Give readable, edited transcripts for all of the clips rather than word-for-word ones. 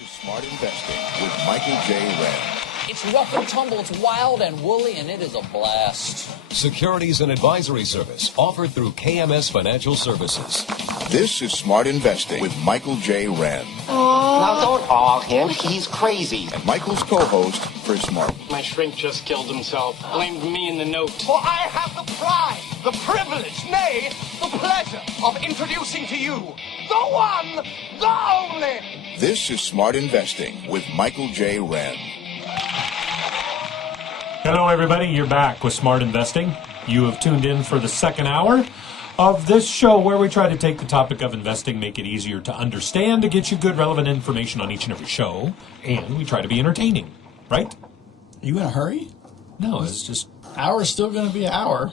This is Smart Investing with Michael J. Wren. It's rough and tumble, it's wild and woolly, and it is a blast. Securities and advisory service offered through KMS Financial Services. This is Smart Investing with Michael J. Wren. Now don't awe him, he's crazy. And Michael's co-host for Smart. My shrink just killed himself. Blamed me in the note. For I have the pride, the privilege, nay, the pleasure of introducing to you the one, the only. This is Smart Investing with Michael J. Wren. Hello, everybody. You're back with Smart Investing. You have tuned in for the second hour of this show where we try to take the topic of investing, make it easier to understand, to get you good, relevant information on each and every show, and we try to be entertaining, right? You in a hurry? No, it's just... Hour's still going to be an hour.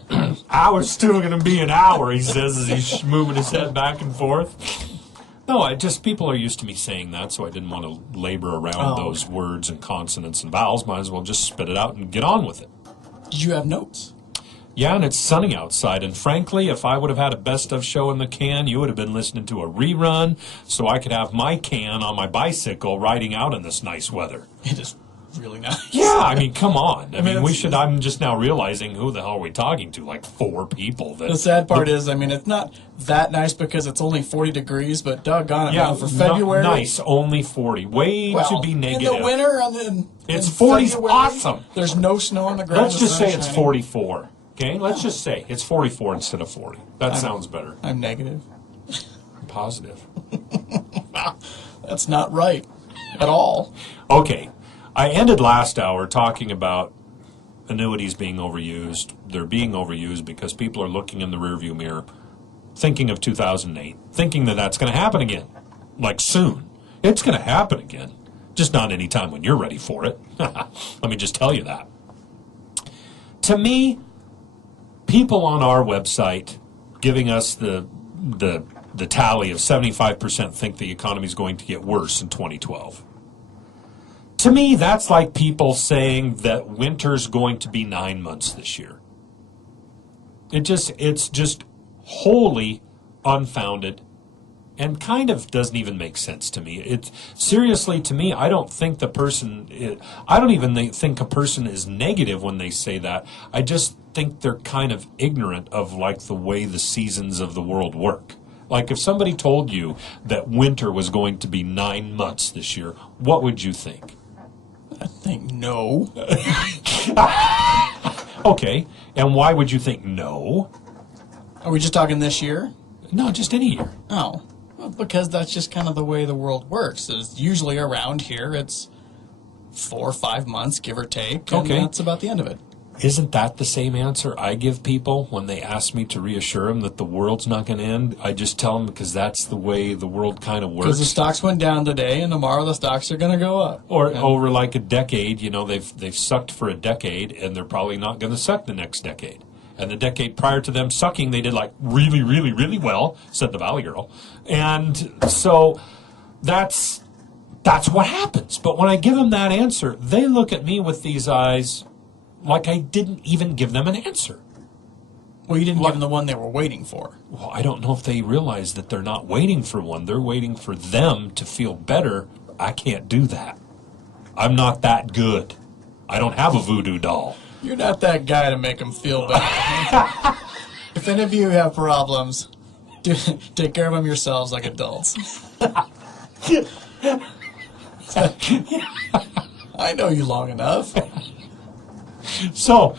Hour's still going to be an hour, he says as he's moving his head back and forth. No, people are used to me saying that, so I didn't want to labor around those words and consonants and vowels. Might as well just spit it out and get on with it. Did you have notes? Yeah, and it's sunny outside, and frankly, if I would have had a best-of show in the can, you would have been listening to a rerun, so I could have my can on my bicycle riding out in this nice weather. It is really nice. Yeah, I mean, come on. I mean, I'm just now realizing who the hell are we talking to? Like 4 people. The sad part is, I mean, it's not that nice because it's only 40 degrees, but doggone it, yeah, for February. Nice, only 40. Way to be negative. In the winter, it's 40's awesome. There's no snow on the ground. Let's just say it's 44. Okay, let's just say it's 44 instead of 40. That sounds better. I'm negative. I'm positive. That's not right at all. Okay. I ended last hour talking about annuities being overused. They're being overused because people are looking in the rearview mirror, thinking of 2008, thinking that that's going to happen again, like soon. It's going to happen again, just not any time when you're ready for it. Let me just tell you that. To me, people on our website giving us the tally of 75% think the economy is going to get worse in 2012. To me, that's like people saying that winter's going to be 9 months this year. It's just wholly unfounded and kind of doesn't even make sense to me. Seriously, to me, I don't think I don't even think a person is negative when they say that. I just think they're kind of ignorant of like the way the seasons of the world work. Like if somebody told you that winter was going to be 9 months this year, what would you think? I think no. Okay, and why would you think no? Are we just talking this year? No, just any year. Oh, well, because that's just kind of the way the world works. It's usually around here, it's 4 or 5 months, give or take, and that's about the end of it. Isn't that the same answer I give people when they ask me to reassure them that the world's not going to end? I just tell them because that's the way the world kind of works. Because the stocks went down today, and tomorrow the stocks are going to go up. Or over like a decade, they've sucked for a decade, and they're probably not going to suck the next decade. And the decade prior to them sucking, they did like really, really, really well, said the Valley Girl. And so that's what happens. But when I give them that answer, they look at me with these eyes like I didn't even give them an answer. Well, you didn't give them the one they were waiting for. Well, I don't know if they realize that they're not waiting for one. They're waiting for them to feel better. I can't do that. I'm not that good. I don't have a voodoo doll. You're not that guy to make them feel better. If any of you have problems, take care of them yourselves like adults. I know you long enough. So,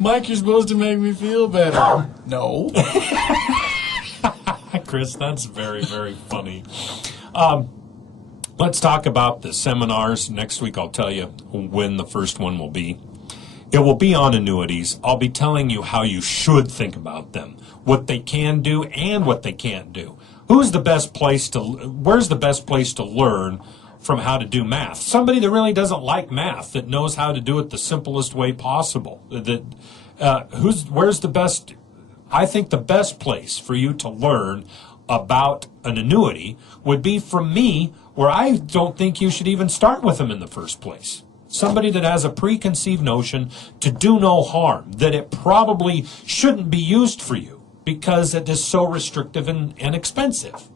Mike, you're supposed to make me feel better. No. Chris, that's very, very funny. Let's talk about the seminars. Next week I'll tell you when the first one will be. It will be on annuities. I'll be telling you how you should think about them, what they can do and what they can't do. Where's the best place to learn from how to do math? Somebody that really doesn't like math, that knows how to do it the simplest way possible. Where's the best? I think the best place for you to learn about an annuity would be from me, where I don't think you should even start with them in the first place. Somebody that has a preconceived notion to do no harm, that it probably shouldn't be used for you because it is so restrictive and expensive.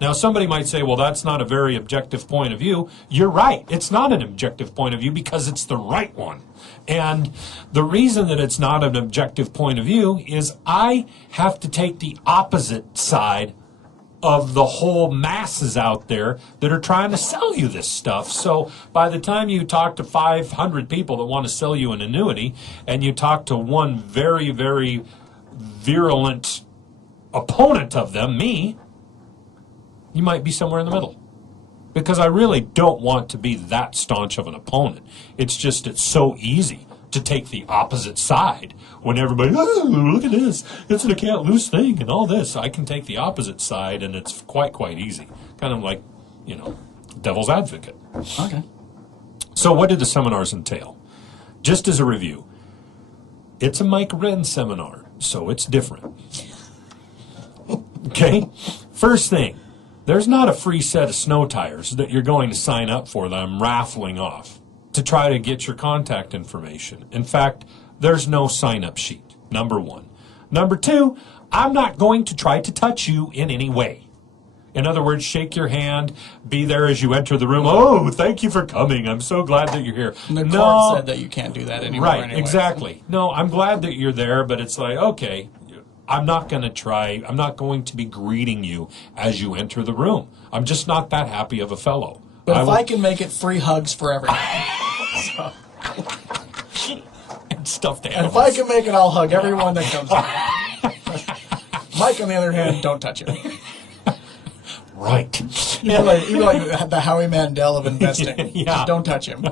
Now, somebody might say, well, that's not a very objective point of view. You're right. It's not an objective point of view because it's the right one. And the reason that it's not an objective point of view is I have to take the opposite side of the whole masses out there that are trying to sell you this stuff. So by the time you talk to 500 people that want to sell you an annuity, and you talk to one very, very virulent opponent of them, me, you might be somewhere in the middle. Because I really don't want to be that staunch of an opponent. It's just, it's so easy to take the opposite side when everybody, oh, look at this, it's a can't lose thing and all this. I can take the opposite side, and it's quite easy. Kind of like, devil's advocate. Okay. So what did the seminars entail? Just as a review, it's a Mike Wren seminar, so it's different. Okay? First thing, there's not a free set of snow tires that you're going to sign up for that I'm raffling off to try to get your contact information. In fact, there's no sign-up sheet, number one. Number two, I'm not going to try to touch you in any way. In other words, shake your hand, be there as you enter the room. Oh, thank you for coming. I'm so glad that you're here. And the court said that you can't do that anymore. Right, anyway. exactly. No, I'm glad that you're there, but it's like, okay, I'm not going to be greeting you as you enter the room. I'm just not that happy of a fellow. But if I can make it free hugs for everyone. And stuffed And animals. if I can make it, I'll hug everyone that comes in. Mike, on the other hand, don't touch him. Right. Even like the Howie Mandel of investing. Yeah. Just don't touch him.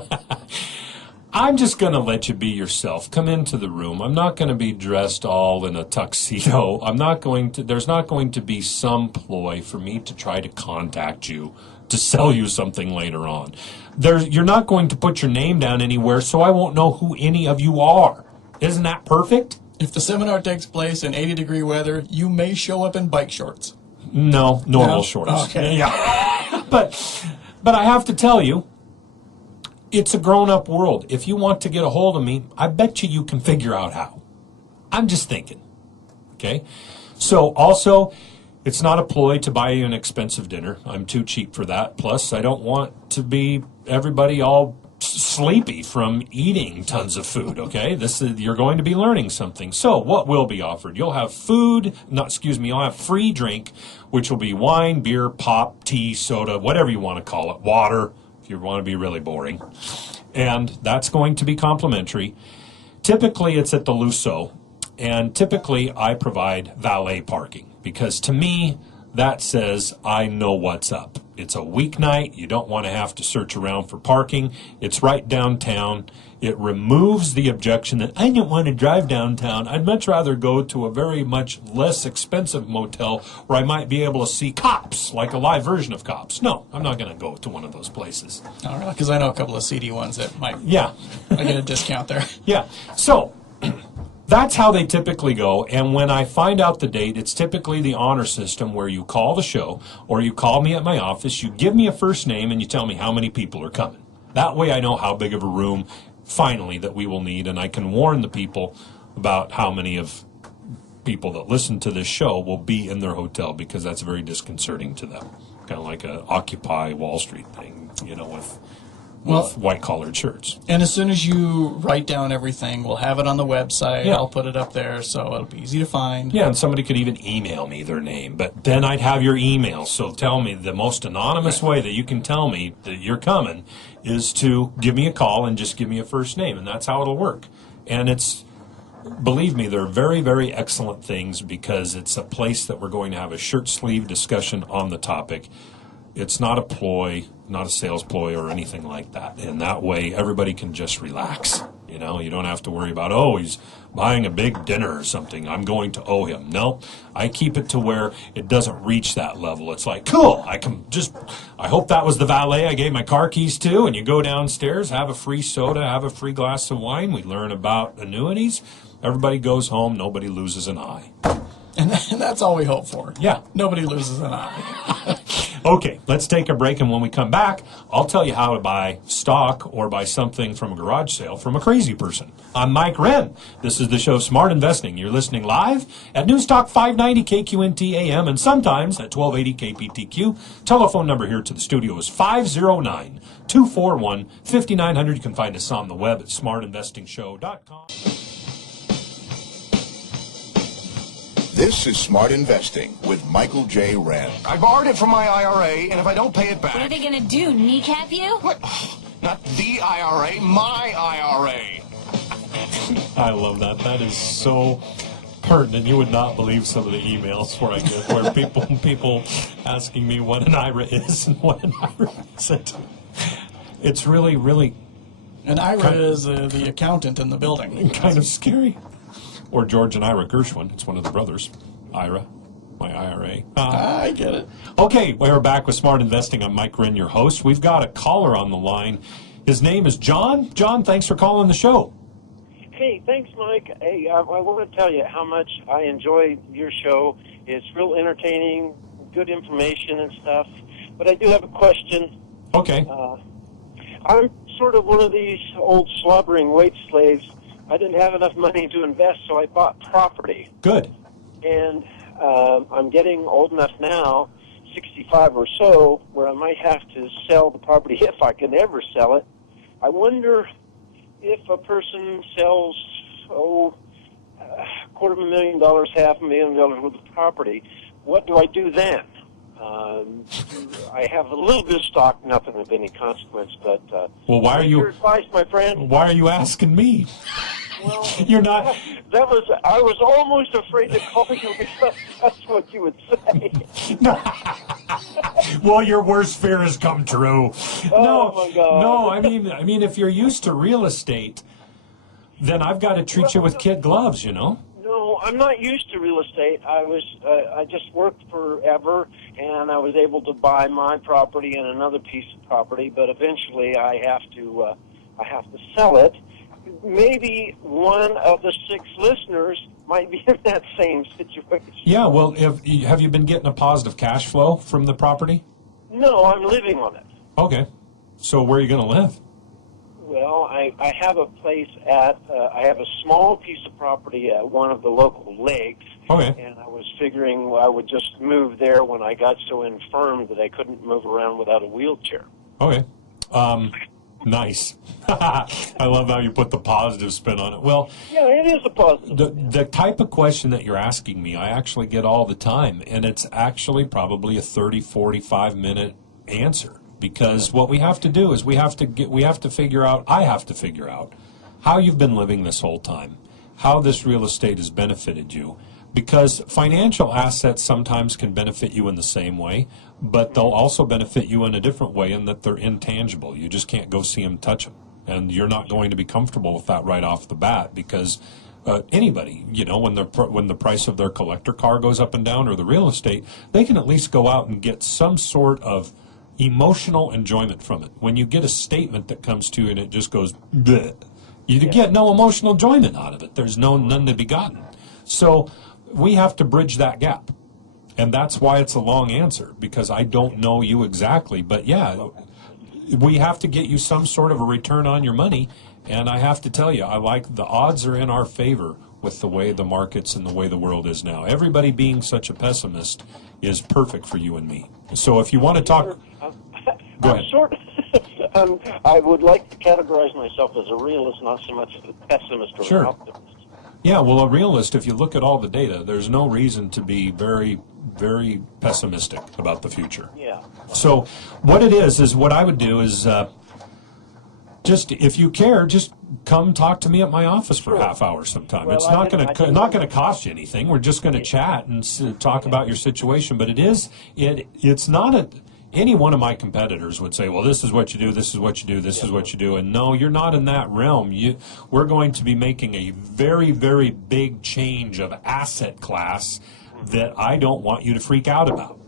I'm just going to let you be yourself. Come into the room. I'm not going to be dressed all in a tuxedo. There's not going to be some ploy for me to try to contact you to sell you something later on. You're not going to put your name down anywhere, so I won't know who any of you are. Isn't that perfect? If the seminar takes place in 80-degree weather, you may show up in bike shorts. No, normal shorts. Okay. Yeah. But I have to tell you, it's a grown-up world. If you want to get a hold of me, I bet you can figure out how. I'm just thinking. Okay? So also, it's not a ploy to buy you an expensive dinner. I'm too cheap for that. Plus, I don't want to be everybody all sleepy from eating tons of food, okay? You're going to be learning something. So what will be offered? You'll have you'll have free drink, which will be wine, beer, pop, tea, soda, whatever you want to call it, water, if you want to be really boring. And that's going to be complimentary. Typically, it's at the Lusso, and typically I provide valet parking because to me, that says I know what's up. It's a weeknight. You don't want to have to search around for parking. It's right downtown. It removes the objection that I don't want to drive downtown. I'd much rather go to a very much less expensive motel where I might be able to see Cops, like a live version of Cops. No, I'm not going to go to one of those places. All right, because I know a couple of seedy ones that might Yeah. I get a discount there. Yeah. So that's how they typically go. And when I find out the date, it's typically the honor system where you call the show or you call me at my office, you give me a first name, and you tell me how many people are coming. That way I know how big of a room finally that we will need, and I can warn the people about how many of people that listen to this show will be in their hotel, because that's very disconcerting to them. Kind of like a Occupy Wall Street thing, with white-collared shirts. And as soon as you write down everything, we'll have it on the website. Yeah. I'll put it up there, so it'll be easy to find. Yeah, and somebody could even email me their name, but then I'd have your email. So tell me, the most anonymous way that you can tell me that you're coming is to give me a call and just give me a first name, and that's how it'll work. And believe me, they're very, very excellent things, because it's a place that we're going to have a shirt sleeve discussion on the topic. It's not a ploy, not a sales ploy or anything like that. And that way, everybody can just relax. You don't have to worry about, he's buying a big dinner or something, I'm going to owe him. No, I keep it to where it doesn't reach that level. It's like, cool, I hope that was the valet I gave my car keys to, and you go downstairs, have a free soda, have a free glass of wine, we learn about annuities, everybody goes home, nobody loses an eye. And that's all we hope for. Yeah. Nobody loses an eye. Okay, let's take a break, and when we come back, I'll tell you how to buy stock or buy something from a garage sale from a crazy person. I'm Mike Wren. This is the show Smart Investing. You're listening live at News Talk 590 KQNT AM and sometimes at 1280 KPTQ. Telephone number here to the studio is 509-241-5900. You can find us on the web at smartinvestingshow.com. This is Smart Investing with Michael J. Wren. I borrowed it from my IRA, and if I don't pay it back... What are they going to do, kneecap you? What? Not the IRA, my IRA. I love that. That is so pertinent. You would not believe some of the emails where I get where people asking me what an IRA is and what an IRA isn't. It's really, really... An IRA is the accountant in the building. Kind of scary. Or George and Ira Gershwin. It's one of the brothers. Ira, my IRA. I get it. Okay, we're back with Smart Investing. I'm Mike Wren, your host. We've got a caller on the line. His name is John. John, thanks for calling the show. Hey, thanks, Mike. Hey, I want to tell you how much I enjoy your show. It's real entertaining, good information and stuff. But I do have a question. Okay. I'm sort of one of these old slobbering wage slaves. I didn't have enough money to invest, so I bought property. Good. And I'm getting old enough now, 65 or so, where I might have to sell the property if I can ever sell it. I wonder if a person sells, $250,000, $500,000 worth of property, what do I do then? I have a little bit of stock, nothing of any consequence, but well, why are you? Your advice, my friend? Why are you asking me? Well, you're not. I was almost afraid to call you because that's what you would say. Well, your worst fear has come true. Oh my God. No, I mean, if you're used to real estate, then I've got to treat you with kid gloves, you know. No, I'm not used to real estate. I just worked forever, and I was able to buy my property and another piece of property, but eventually I have to sell it. Maybe one of the 6 listeners might be in that same situation. Yeah, well, have you been getting a positive cash flow from the property? No, I'm living on it. Okay. So where are you going to live? Well, I have a place I have a small piece of property at one of the local lakes. Okay. And I was figuring I would just move there when I got so infirm that I couldn't move around without a wheelchair. Okay. Nice. I love how you put the positive spin on it. Well, yeah, it is a positive. The type of question that you're asking me, I actually get all the time, and it's actually probably a 30, 45-minute answer. Because what we have to do is I have to figure out how you've been living this whole time, how this real estate has benefited you. Because financial assets sometimes can benefit you in the same way, but they'll also benefit you in a different way in that they're intangible. You just can't go see them, touch them. And you're not going to be comfortable with that right off the bat because anybody, you know, when the price of their collector car goes up and down or the real estate, they can at least go out and get some sort of emotional enjoyment from it. When you get a statement that comes to you and it just goes, bleh, you get no emotional enjoyment out of it. There's none to be gotten. So we have to bridge that gap. And that's why it's a long answer, because I don't know you exactly. But yeah, we have to get you some sort of a return on your money. And I have to tell you, the odds are in our favor with the way the markets and the way the world is now. Everybody being such a pessimist is perfect for you and me. So if you want to talk... Go ahead. I would like to categorize myself as a realist, not so much as a pessimist or an optimist. Yeah, well, a realist, if you look at all the data, there's no reason to be very, very pessimistic about the future. Yeah. So what it is what I would do is just, if you care, just come talk to me at my office for a half hour sometime. Well, it's not going to cost you anything. We're just going to chat and talk about your situation. But it's not any one of my competitors would say, well, this is what you do, this is what you do, this is what you do. And no, you're not in that realm. We're going to be making a very, very big change of asset class that I don't want you to freak out about.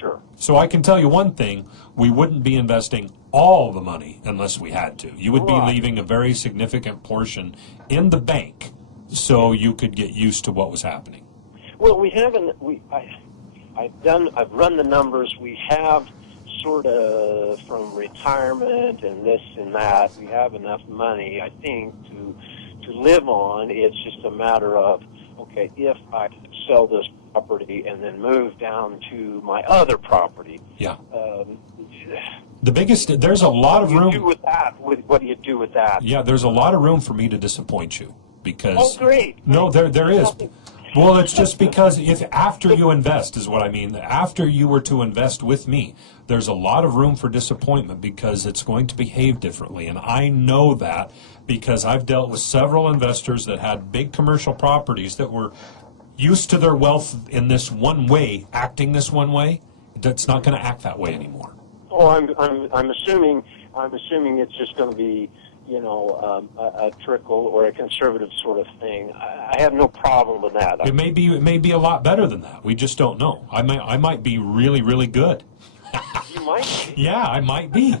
Sure. So I can tell you one thing, we wouldn't be investing all the money unless we had to. You would be leaving a very significant portion in the bank so you could get used to what was happening. Well, I've run the numbers. We have sort of from retirement and this and that. We have enough money, I think, to live on. It's just a matter of, okay, if I sell this property and then move down to my other property. Yeah. The biggest, there's a lot of room. What do you do with that? Yeah, there's a lot of room for me to disappoint you because. Oh, great. No, there is. Well, it's just because if after you invest is what I mean. After you were to invest with me, there's a lot of room for disappointment because it's going to behave differently. And I know that because I've dealt with several investors that had big commercial properties that were used to their wealth in this one way, acting this one way. That's not going to act that way anymore. Oh, I'm assuming it's just going to be, a trickle or a conservative sort of thing. I have no problem with that. It may be a lot better than that. We just don't know. I might be really, really good. You might be. Yeah, I might be.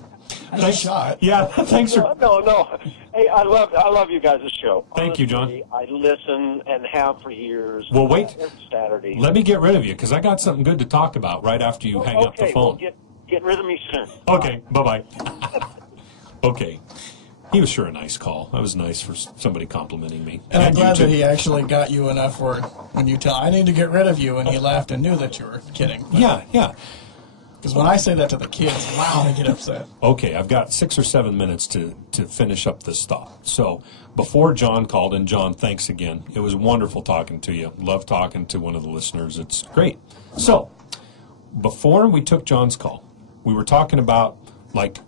Nice shot. Yeah, thanks for. No. Hey, I love you guys' show. Thank you, John. I listen and have for years. Well, wait. Every Saturday. Let me get rid of you because I got something good to talk about right after you hang up the phone. Well, get rid of me soon. Okay, bye-bye. Okay. He was sure a nice call. That was nice for somebody complimenting me. And I'm glad that he actually got you enough where when you tell, I need to get rid of you, and he laughed and knew that you were kidding. Yeah. Because when I say that to the kids, wow, they get upset. Okay, I've got 6 or 7 minutes to finish up this thought. So before John called, and John, thanks again. It was wonderful talking to you. Love talking to one of the listeners. It's great. So before we took John's call, we were talking about like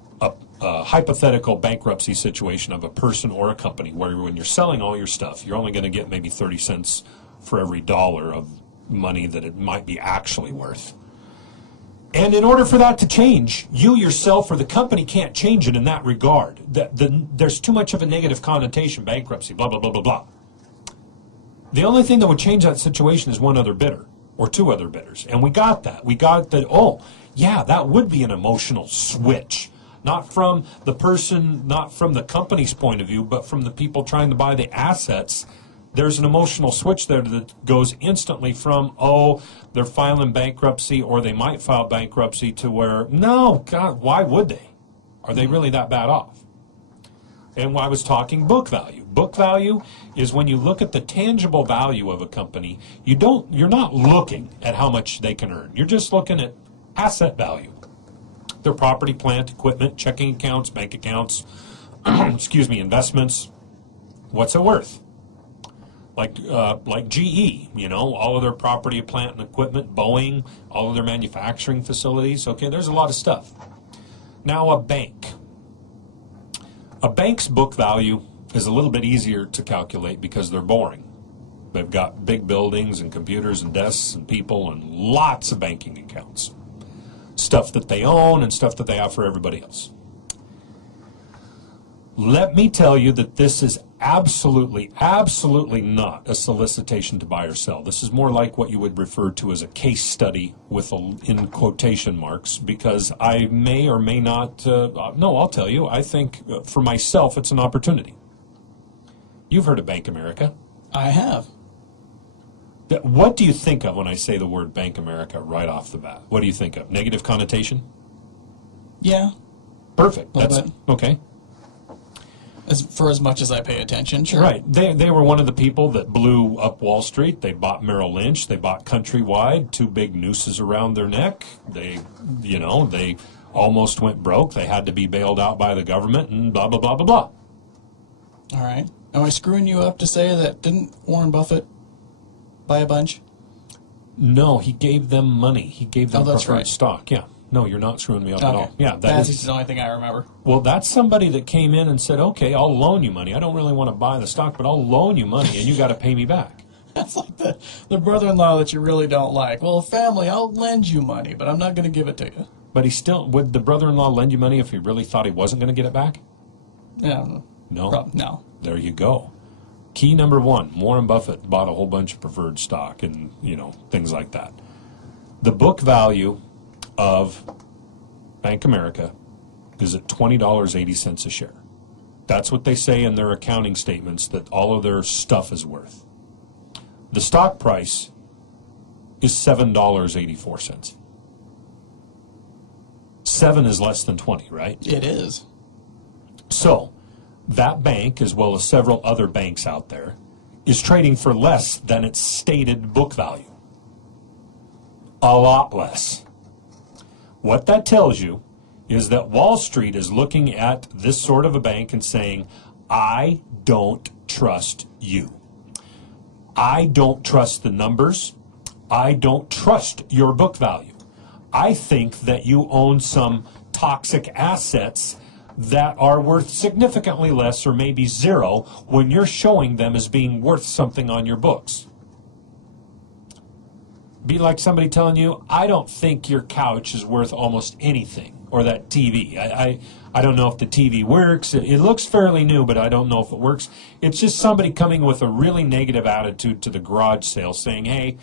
a hypothetical bankruptcy situation of a person or a company where when you're selling all your stuff, you're only going to get maybe 30 cents for every dollar of money that it might be actually worth. And in order for that to change, you yourself or the company can't change it in that regard. There's too much of a negative connotation, bankruptcy, blah, blah, blah, blah, blah. The only thing that would change that situation is one other bidder or two other bidders. And we got that. We got that, oh, yeah, that would be an emotional switch. Not from the person, not from the company's point of view, but from the people trying to buy the assets. There's an emotional switch there that goes instantly from, oh, they're filing bankruptcy or they might file bankruptcy to where, no, God, why would they? Are they really that bad off? And I was talking book value. Book value is when you look at the tangible value of a company, you're not looking at how much they can earn. You're just looking at asset value. Their property, plant, equipment, checking accounts, bank accounts, investments. What's it worth? Like GE, all of their property, plant, and equipment, Boeing, all of their manufacturing facilities. Okay, there's a lot of stuff. Now a bank. A bank's book value is a little bit easier to calculate because they're boring. They've got big buildings and computers and desks and people and lots of banking accounts. Stuff that they own and stuff that they have for everybody else. Let me tell you that this is absolutely not a solicitation to buy or sell. This is more like what you would refer to as a case study with in quotation marks, because I may or may not, no, I'll tell you, I think for myself it's an opportunity. You've heard of Bank America. I have. What do you think of when I say the word Bank America right off the bat? What do you think of? Negative connotation? Yeah. Perfect. That's okay. For as much as I pay attention, sure. Right. They were one of the people that blew up Wall Street. They bought Merrill Lynch. They bought Countrywide, 2 big nooses around their neck. They almost went broke. They had to be bailed out by the government and blah, blah, blah, blah, blah. All right. Am I screwing you up to say that didn't Warren Buffett buy a bunch? No, he gave them money. He gave them preferred stock. Yeah. No, you're not screwing me up at all. Yeah, that's the only thing I remember. Well, that's somebody that came in and said, okay, I'll loan you money. I don't really want to buy the stock, but I'll loan you money, and you got to pay me back. That's like the brother-in-law that you really don't like. Well, family, I'll lend you money, but I'm not going to give it to you. But would the brother-in-law lend you money if he really thought he wasn't going to get it back? Yeah. No? No. There you go. Key number 1, Warren Buffett bought a whole bunch of preferred stock and, things like that. The book value of Bank America is at $20.80 a share. That's what they say in their accounting statements that all of their stuff is worth. The stock price is $7.84. 7 is less than 20, right? It is. So that bank, as well as several other banks out there, is trading for less than its stated book value. A lot less. What that tells you is that Wall Street is looking at this sort of a bank and saying, I don't trust you. I don't trust the numbers. I don't trust your book value. I think that you own some toxic assets that are worth significantly less or maybe zero when you're showing them as being worth something on your books. Be like somebody telling you, I don't think your couch is worth almost anything, or that TV. I don't know if the TV works. It looks fairly new, but I don't know if it works. It's just somebody coming with a really negative attitude to the garage sale saying, hey,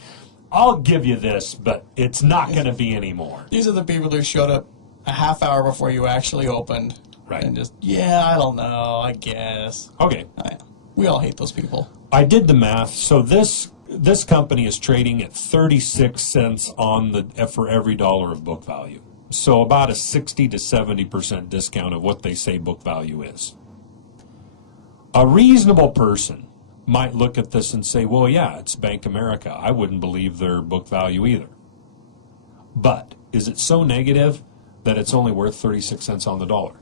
I'll give you this, but it's not going to be anymore. These are the people who showed up a half hour before you actually opened. Right. And just, yeah, I don't know, I guess. Okay. We all hate those people. I did the math. So this company is trading at 36 cents for every dollar of book value. So about a 60 to 70% discount of what they say book value is. A reasonable person might look at this and say, well, yeah, it's Bank America. I wouldn't believe their book value either. But is it so negative that it's only worth 36 cents on the dollar?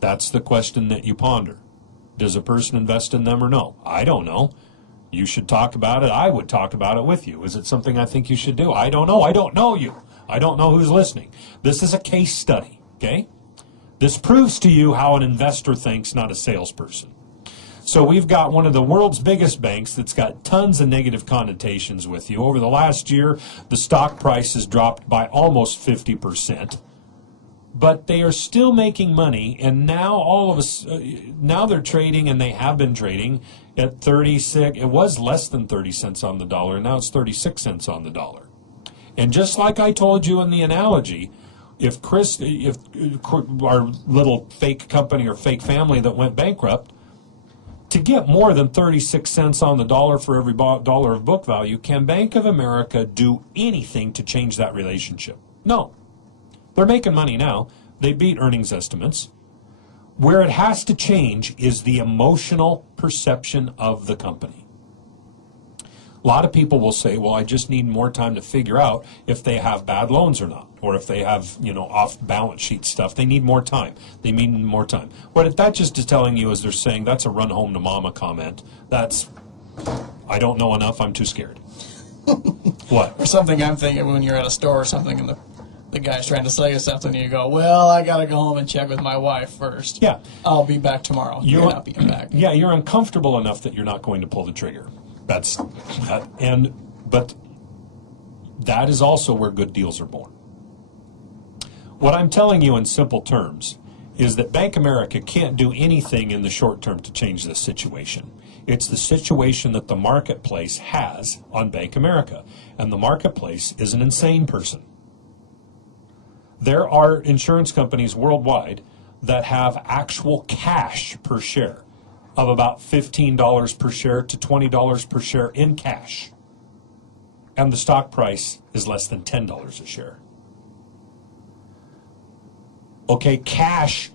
That's the question that you ponder. Does a person invest in them or no? I don't know. You should talk about it. I would talk about it with you. Is it something I think you should do? I don't know. I don't know you. I don't know who's listening. This is a case study, okay? This proves to you how an investor thinks, not a salesperson. So we've got one of the world's biggest banks that's got tons of negative connotations with you. Over the last year, the stock price has dropped by almost 50%. But they are still making money, and now now they're trading, and they have been trading at 36. It was less than 30 cents on the dollar, and now it's 36 cents on the dollar. And just like I told you in the analogy, if our little fake company or fake family that went bankrupt, to get more than 36 cents on the dollar for every dollar of book value, can Bank of America do anything to change that relationship? No. They're making money now. They beat earnings estimates. Where it has to change is the emotional perception of the company. A lot of people will say, well, I just need more time to figure out if they have bad loans or not, or if they have, off balance sheet stuff. They need more time. They need more time. What that just is telling you is they're saying that's a run home to mama comment. That's, I don't know enough, I'm too scared. What? Or something I'm thinking when you're at a store or something and the guy's trying to sell you something, and you go, well, I got to go home and check with my wife first. Yeah. I'll be back tomorrow. You're not being back. Yeah, you're uncomfortable enough that you're not going to pull the trigger. But that is also where good deals are born. What I'm telling you in simple terms is that Bank America can't do anything in the short term to change this situation. It's the situation that the marketplace has on Bank America. And the marketplace is an insane person. There are insurance companies worldwide that have actual cash per share of about $15 per share to $20 per share in cash. And the stock price is less than $10 a share. Okay, cash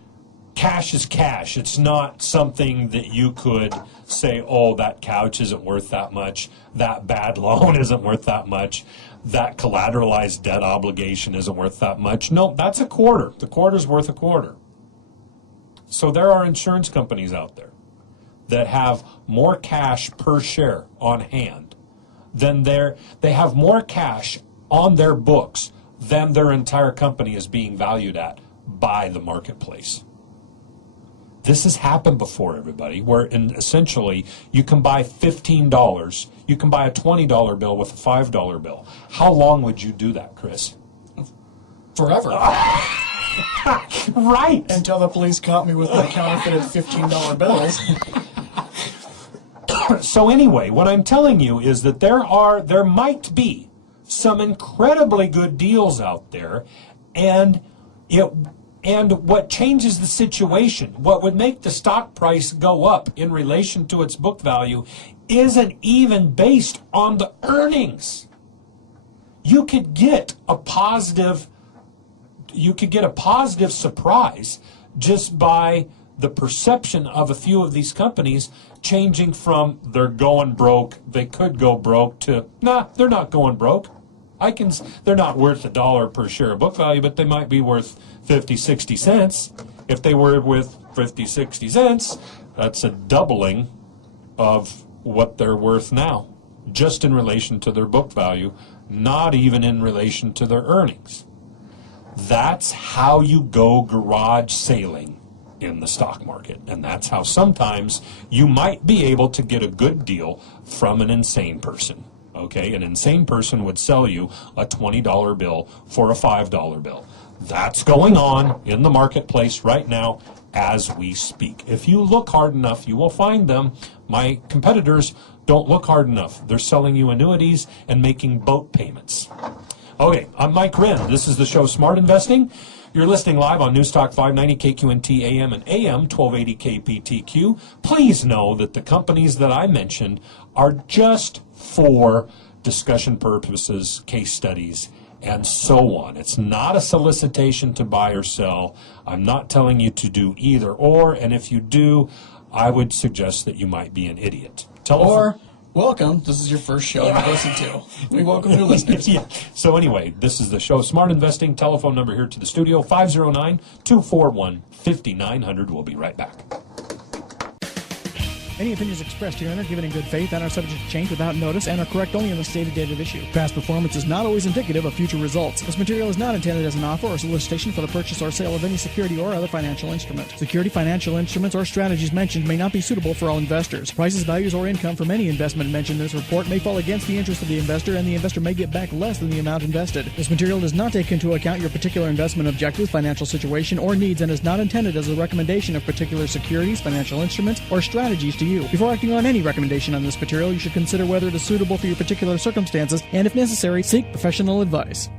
is cash. It's not something that you could say, oh, that couch isn't worth that much, that bad loan isn't worth that much, that collateralized debt obligation isn't worth that much. No, that's a quarter. The quarter's worth a quarter. So there are insurance companies out there that have more cash per share on hand than they have more cash on their books than their entire company is being valued at by the marketplace. This has happened before, everybody, where essentially you can buy $15, you can buy a $20 bill with a $5 bill. How long would you do that, Chris? Forever. Right. Until the police caught me with my counterfeited $15 bills. So anyway, what I'm telling you is that there might be some incredibly good deals out there, and And what changes the situation, what would make the stock price go up in relation to its book value, isn't even based on the earnings. You could get a positive surprise just by the perception of a few of these companies changing from they're going broke, they could go broke, to nah, they're not going broke. They're not worth $1 per share of book value, but they might be worth 50, 60 cents. If they were worth 50, 60 cents, that's a doubling of what they're worth now, just in relation to their book value, not even in relation to their earnings. That's how you go garage sailing in the stock market. And that's how sometimes you might be able to get a good deal from an insane person. Okay, an insane person would sell you a $20 bill for a $5 bill. That's going on in the marketplace right now as we speak. If you look hard enough, you will find them. My competitors don't look hard enough. They're selling you annuities and making boat payments. Okay, I'm Mike Wren. This is the show Smart Investing. You're listening live on Newstalk 590 KQNT AM and AM 1280 KPTQ. Please know that the companies that I mentioned are just for discussion purposes, case studies, and so on. It's not a solicitation to buy or sell. I'm not telling you to do either or, and if you do, I would suggest that you might be an idiot. Welcome. This is your first show to listen to. We welcome new listeners. Yeah. So anyway, this is the show Smart Investing. Telephone number here to the studio, 509-241-5900. We'll be right back. Any opinions expressed herein are given in good faith and are subject to change without notice and are correct only on the stated date of issue. Past performance is not always indicative of future results. This material is not intended as an offer or solicitation for the purchase or sale of any security or other financial instrument. Security, financial instruments, or strategies mentioned may not be suitable for all investors. Prices, values, or income from any investment mentioned in this report may fall against the interest of the investor, and the investor may get back less than the amount invested. This material does not take into account your particular investment objectives, financial situation, or needs, and is not intended as a recommendation of particular securities, financial instruments, or strategies to you. Before acting on any recommendation on this material, you should consider whether it is suitable for your particular circumstances and, if necessary, seek professional advice.